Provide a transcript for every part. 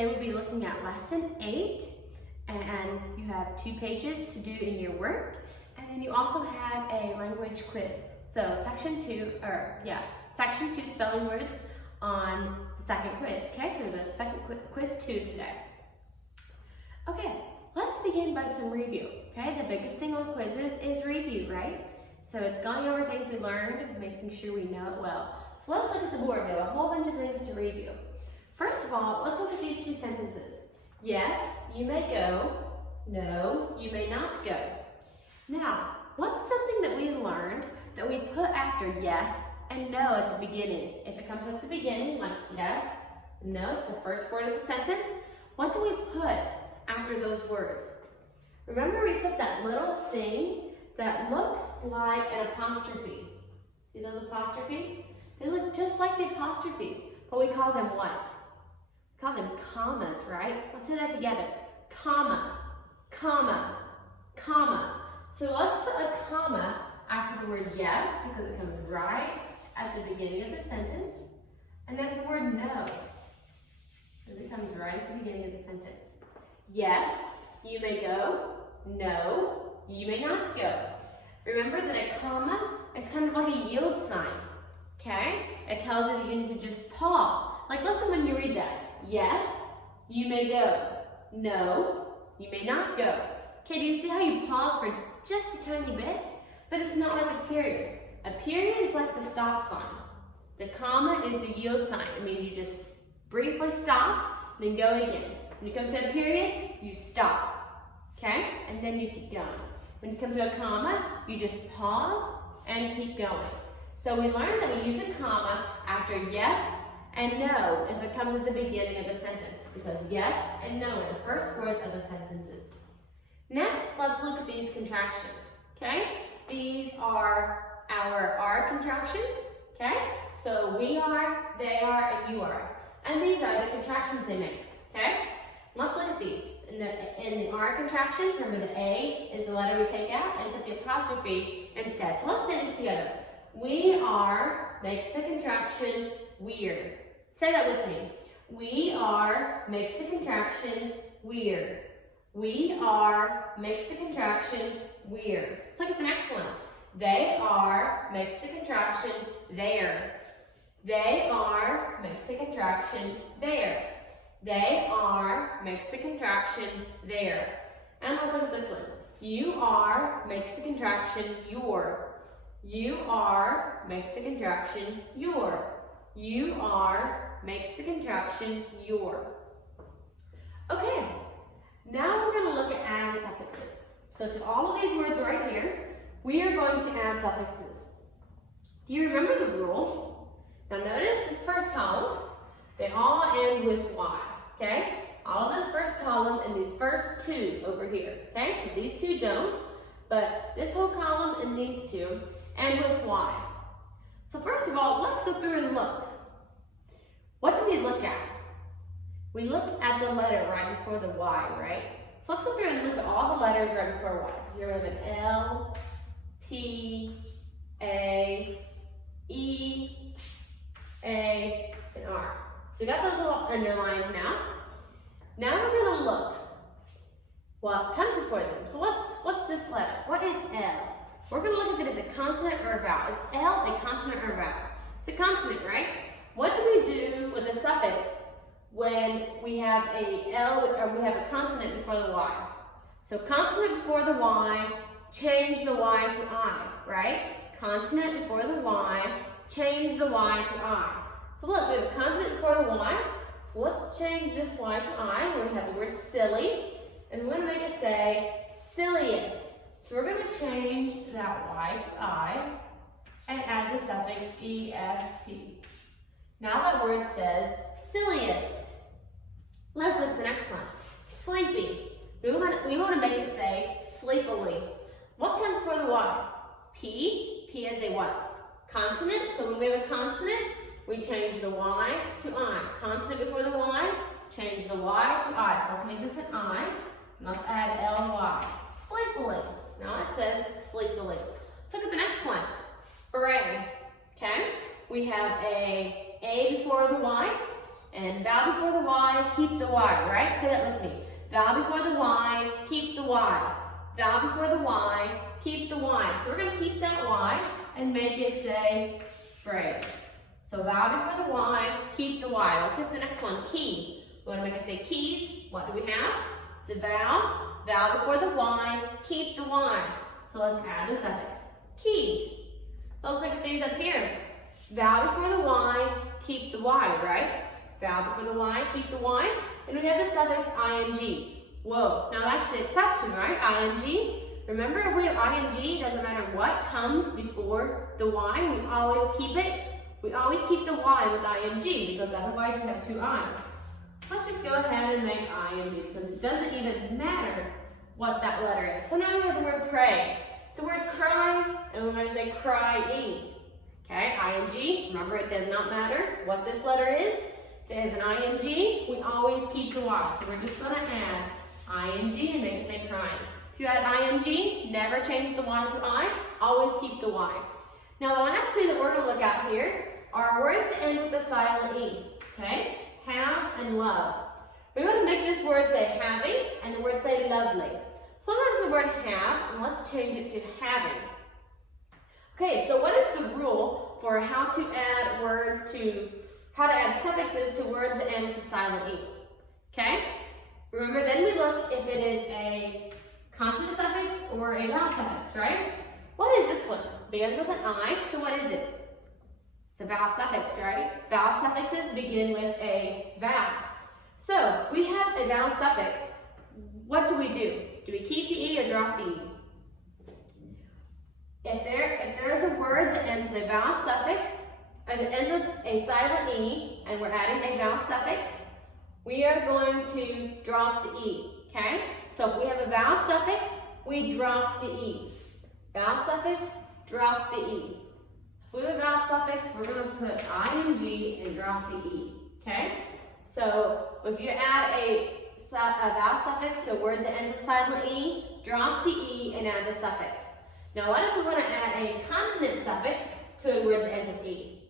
Today we'll be looking at lesson 8, and you have 2 pages to do in your work, and then you also have a language quiz. So section 2 spelling words on the second quiz. Okay, so the second quiz 2 today. Okay, let's begin by some review. Okay, the biggest thing on quizzes is review, right? So it's going over things we learned, making sure we know it well. So let's look at the board. We have a whole bunch of things to review. First of all, let's look at these 2 sentences. Yes, you may go. No, you may not go. Now, what's something that we learned that we put after yes and no at the beginning? If it comes at the beginning, like yes, no, it's the first word of the sentence. What do we put after those words? Remember, we put that little thing that looks like an apostrophe. See those apostrophes? They look just like the apostrophes, but we call them what? We call them commas, right? Let's say that together. Comma, comma, comma. So let's put a comma after the word yes, because it comes right at the beginning of the sentence. And then the word no, because it comes right at the beginning of the sentence. Yes, you may go. No, you may not go. Remember that a comma is kind of like a yield sign, okay? It tells you that you need to just pause. Like, listen when you read that. Yes, you may go. No, you may not go. Okay, do you see how you pause for just a tiny bit? But it's not like a period. A period is like the stop sign. The comma is the yield sign. It means you just briefly stop, then go again. When you come to a period, you stop, okay? And then you keep going. When you come to a comma, you just pause and keep going. So we learned that we use a comma after yes and no if it comes at the beginning of a sentence, because yes and no are the first words of the sentences. Next, let's look at these contractions, okay? These are our are contractions, okay? So we are, they are, and you are. And these are the contractions they make, okay? Let's look at these. In the are contractions, remember the A is the letter we take out and put the apostrophe instead. So let's say this together. We are makes the contraction we're. Say that with me. We are makes the contraction we're. We are makes the contraction we're. Let's look at the next one. They are makes the contraction there. They are makes the contraction there. They are makes the contraction there. And let's look at this one. You are makes the contraction your. You are makes the contraction your. You are makes the contraction your. Okay, now we're going to look at adding suffixes. So to all of these words right here, we are going to add suffixes. Do you remember the rule? Now notice this first column, they all end with Y, okay? All of this first column and these first 2 over here, okay? So these 2 don't, but this whole column and these 2 end with Y. So first of all, let's go through and look. What do we look at? We look at the letter right before the Y, right? So let's go through and look at all the letters right before Y. So here we have an L, P, A, E, A, and R. So we got those little underlines now. Now we're going to look what comes before them. So what's this letter? What is L? We're going to look at it as a consonant or a vowel. Is L a consonant or a vowel? It's a consonant, right? What do we do with a suffix when we have a L or we have a consonant before the Y? So consonant before the Y, change the Y to I, right? Consonant before the Y, change the Y to I. So look, we have a consonant before the Y. So let's change this Y to I. We're going to have the word silly, and we're going to make it say silliest. So we're going to change that Y to I and add the suffix est. Now that word says silliest. Let's look at the next one. Sleepy. We want to make it say sleepily. What comes before the Y? P. P is a what? Consonant. So when we have a consonant, we change the Y to I. Consonant before the Y, change the Y to I. So let's make this an I. And let's add L-Y. Sleepily. Now it says sleepily. Let's look at the next one. Spray. Okay? We have a before the Y, And vowel before the Y, keep the Y, right? Say that with me. Vowel before the Y, keep the Y. Vowel before the Y, keep the Y. So we're going to keep that Y and make it say spray. So vowel before the Y, keep the Y. Let's get to the next one, key. We want to make it say keys. What do we have? It's a vowel. Vowel before the Y, keep the Y. So let's add the suffix, keys. Let's look at these up here. Vowel before the Y, keep the Y, right? Vowel before the Y, keep the Y. And we have the suffix ing. Whoa, now that's the exception, right? Ing. Remember, if we have ing, it doesn't matter what comes before the Y, we always keep it. We always keep the Y with ing because otherwise you have two I's. Let's just go ahead and make ing because it doesn't even matter what that letter is. So now we have the word pray. The word cry, and we're going to say crying. Okay, ing, remember it does not matter what this letter is. If it has an ing, we always keep the Y. So we're just going to add ing and make it say crying. If you add ing, never change the Y to I, always keep the Y. Now the last two that we're going to look at here are words that end with a silent E. Okay, have and love. We're going to make this word say having and the word say lovely. So let's look at the word have and let's change it to having. Okay, so what is the rule for how to add suffixes to words that end with a silent E? Okay, remember then we look if it is a consonant suffix or a vowel suffix, right? What is this one? Begins with an I, so what is it? It's a vowel suffix, right? Vowel suffixes begin with a vowel. So if we have a vowel suffix, what do? Do we keep the E or drop the E? If there is a word that ends with a vowel suffix, or that ends with a silent E, and we're adding a vowel suffix, we are going to drop the E, okay? So if we have a vowel suffix, we drop the E. Vowel suffix, drop the E. If we have a vowel suffix, we're going to put ing and drop the E, okay? So if you add a vowel suffix to a word that ends with silent E, drop the E and add the suffix. Now what if we want to add a consonant suffix to a word that ends with E?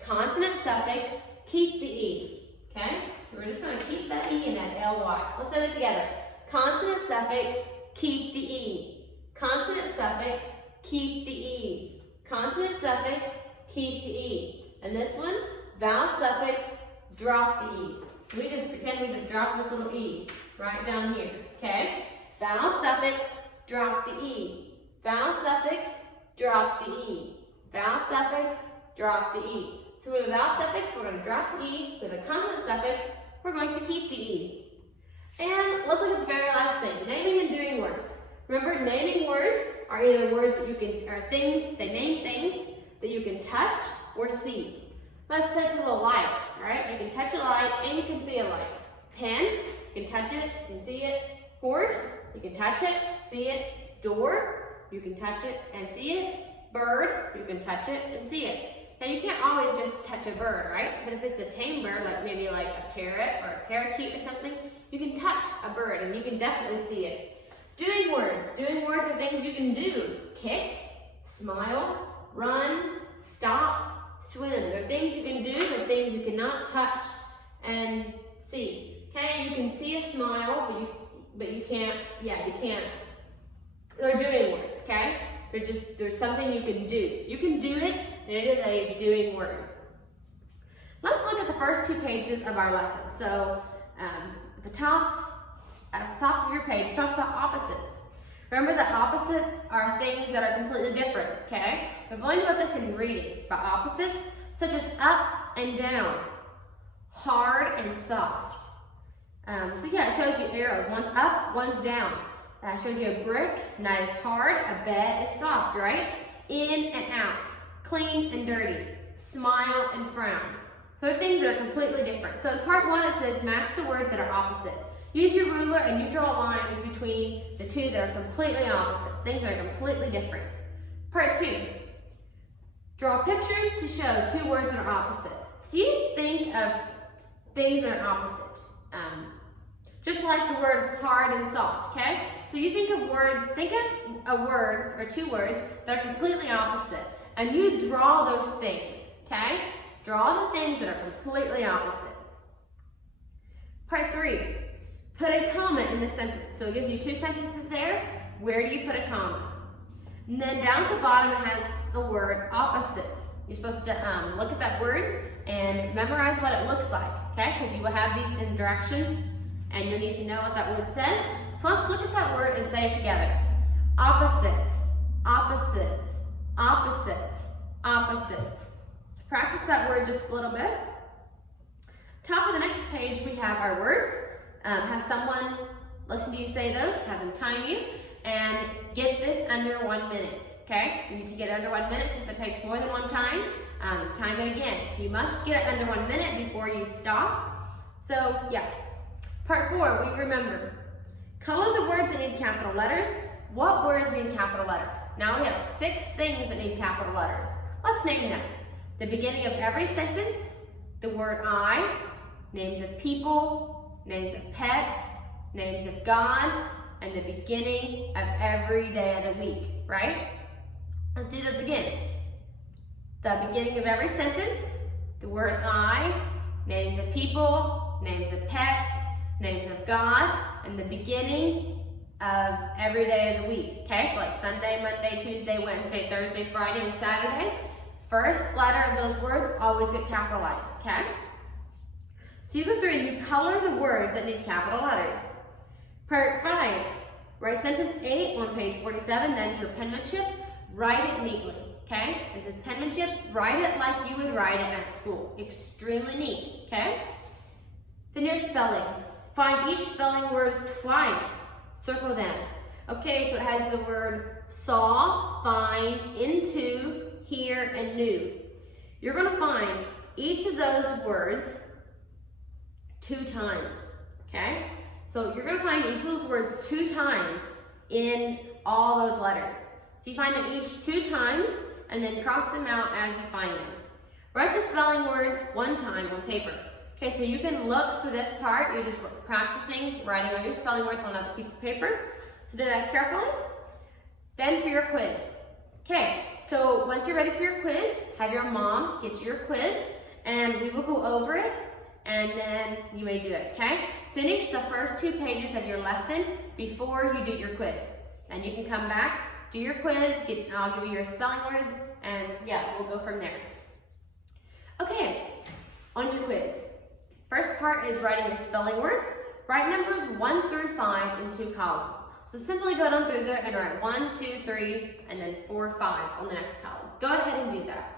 Consonant suffix, keep the E, okay? So we're just going to keep that E and add ly. Let's say that together. Consonant suffix, keep the E. Consonant suffix, keep the E. Consonant suffix, keep the E. And this one, vowel suffix, drop the E. So we just pretend we just dropped this little E right down here, okay? Vowel suffix, drop the E. Vowel suffix, drop the E. Vowel suffix, drop the E. So with a vowel suffix, we're going to drop the E. With a consonant suffix, we're going to keep the E. And let's look at the very last thing, naming and doing words. Remember, naming words are either words that you can, or things, they name things that you can touch or see. Let's touch a light, right? You can touch a light and you can see a light. Pen, you can touch it and see it. Horse, you can touch it, see it. Door, you can touch it and see it. Bird, you can touch it and see it. Now you can't always just touch a bird, right? But if it's a tame bird, like maybe like a parrot or a parakeet or something, you can touch a bird and you can definitely see it. Doing words are things you can do. Kick, smile, run, stop, swim. They're things you can do, they're things you cannot touch and see. Okay, you can see a smile, but you can't, you can't. They're doing words, okay? There's something you can do. You can do it, and it is a doing word. Let's look at the first 2 pages of our lesson. So, at the top of your page, it talks about opposites. Remember that opposites are things that are completely different, okay? We've learned about this in reading, about opposites, such as up and down, hard and soft. So yeah, it shows you arrows. One's up, one's down. That shows you a brick, and that is hard. A bed is soft, right? In and out, clean and dirty, smile and frown. So they're things that are completely different. So in part 1, it says match the words that are opposite. Use your ruler and you draw lines between the two that are completely opposite, things that are completely different. Part 2, draw pictures to show 2 words that are opposite. So you think of things that are opposite. Just like the word hard and soft, okay? So you think of a word or 2 words that are completely opposite, and you draw those things, okay? Draw the things that are completely opposite. Part 3, put a comma in the sentence. So it gives you 2 sentences there. Where do you put a comma? And then down at the bottom it has the word opposites. You're supposed to look at that word and memorize what it looks like, okay? Because you will have these in directions and you'll need to know what that word says. So let's look at that word and say it together. Opposites, opposites, opposites, opposites. So practice that word just a little bit. Top of the next page we have our words. Have someone listen to you say those, have them time you, and get this under 1 minute, okay? You need to get it under 1 minute, so if it takes more than one time, time it again. You must get it under 1 minute before you stop. So, yeah. Part 4, we remember. Color the words that need capital letters. What words need capital letters? Now we have 6 things that need capital letters. Let's name them. The beginning of every sentence, the word I, names of people, names of pets, names of God, and the beginning of every day of the week, right? Let's do those again. The beginning of every sentence, the word I, names of people, names of pets, names of God, and the beginning of every day of the week, okay? So like Sunday, Monday, Tuesday, Wednesday, Thursday, Friday, and Saturday. First letter of those words always get capitalized, okay? So you go through and you color the words that need capital letters. Part 5, write sentence 8 on page 47, that is your penmanship. Write it neatly, okay? This is penmanship, write it like you would write it at school. Extremely neat, okay? Then your spelling. Find each spelling word twice, circle them. Okay, so it has the word saw, find, into, hear, and knew. You're gonna find each of those words 2 times, okay? So you're gonna find each of those words 2 times in all those letters. So you find them each 2 times and then cross them out as you find them. Write the spelling words 1 time on paper. Okay, so you can look for this part. You're just practicing writing all your spelling words on another piece of paper. So do that carefully. Then for your quiz. Okay, so once you're ready for your quiz, have your mom get you your quiz and we will go over it and then you may do it, okay? Finish the first 2 pages of your lesson before you do your quiz. And you can come back, do your quiz, I'll give you your spelling words, and yeah, we'll go from there. Okay, on your quiz. First part is writing your spelling words. Write numbers 1 through 5 in 2 columns. So simply go down through there and write 1, 2, 3, and then 4, 5 on the next column. Go ahead and do that.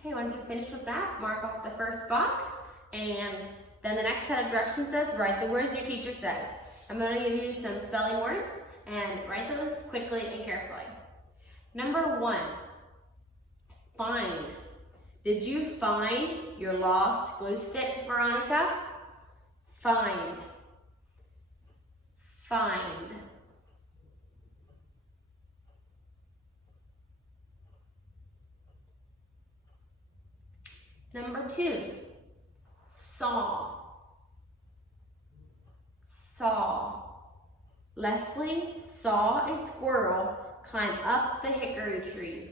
Okay, once you're finished with that, mark off the first box, and then the next set of directions says, write the words your teacher says. I'm going to give you some spelling words, and write those quickly and carefully. Number 1, find. Did you find your lost glue stick, Veronica? Find. Find. Number 2, saw. Saw. Leslie saw a squirrel climb up the hickory tree.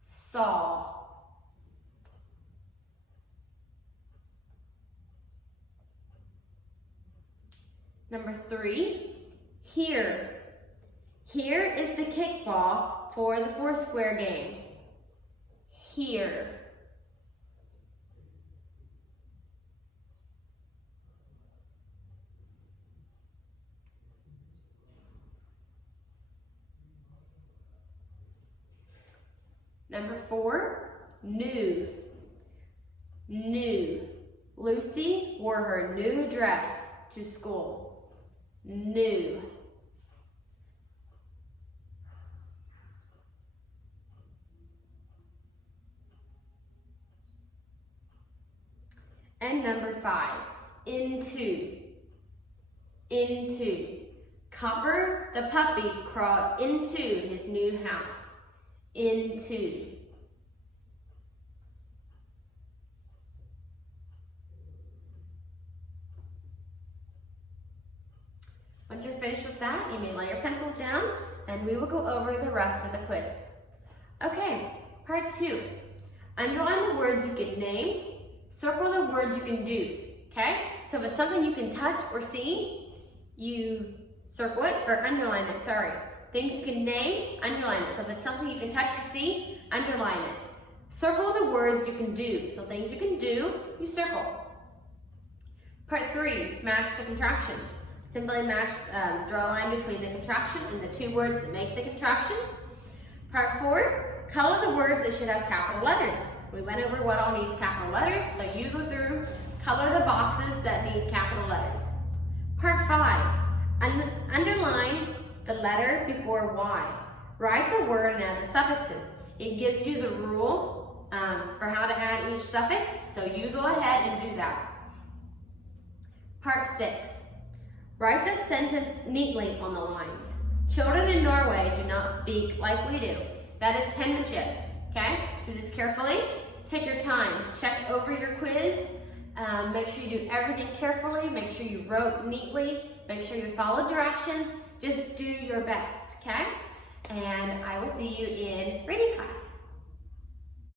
Saw. Number 3, here. Here is the kickball for the Foursquare game. Here. Number 4, new. New. Lucy wore her new dress to school. New. And number 5, into. Into. Copper the puppy crawled into his new house. Into. Once you're finished with that, you may lay your pencils down and we will go over the rest of the quiz. Okay, part 2. Underline the words you can name, circle the words you can do, okay? So if it's something you can touch or see, you circle it, or underline it, sorry. Things you can name, underline it. So if it's something you can touch or see, underline it. Circle the words you can do. So things you can do, you circle. Part 3, match the contractions. Simply match, draw a line between the contraction and the two words that make the contractions. Part 4, color the words that should have capital letters. We went over what all needs capital letters, so you go through, color the boxes that need capital letters. Part 5, underline the letter before Y. Write the word and add the suffixes. It gives you the rule for how to add each suffix, so you go ahead and do that. Part 6, write the sentence neatly on the lines. Children in Norway do not speak like we do. That is penmanship, okay? Do this carefully. Take your time. Check over your quiz. Make sure you do everything carefully. Make sure you wrote neatly. Make sure you follow directions. Just do your best, okay? And I will see you in reading class.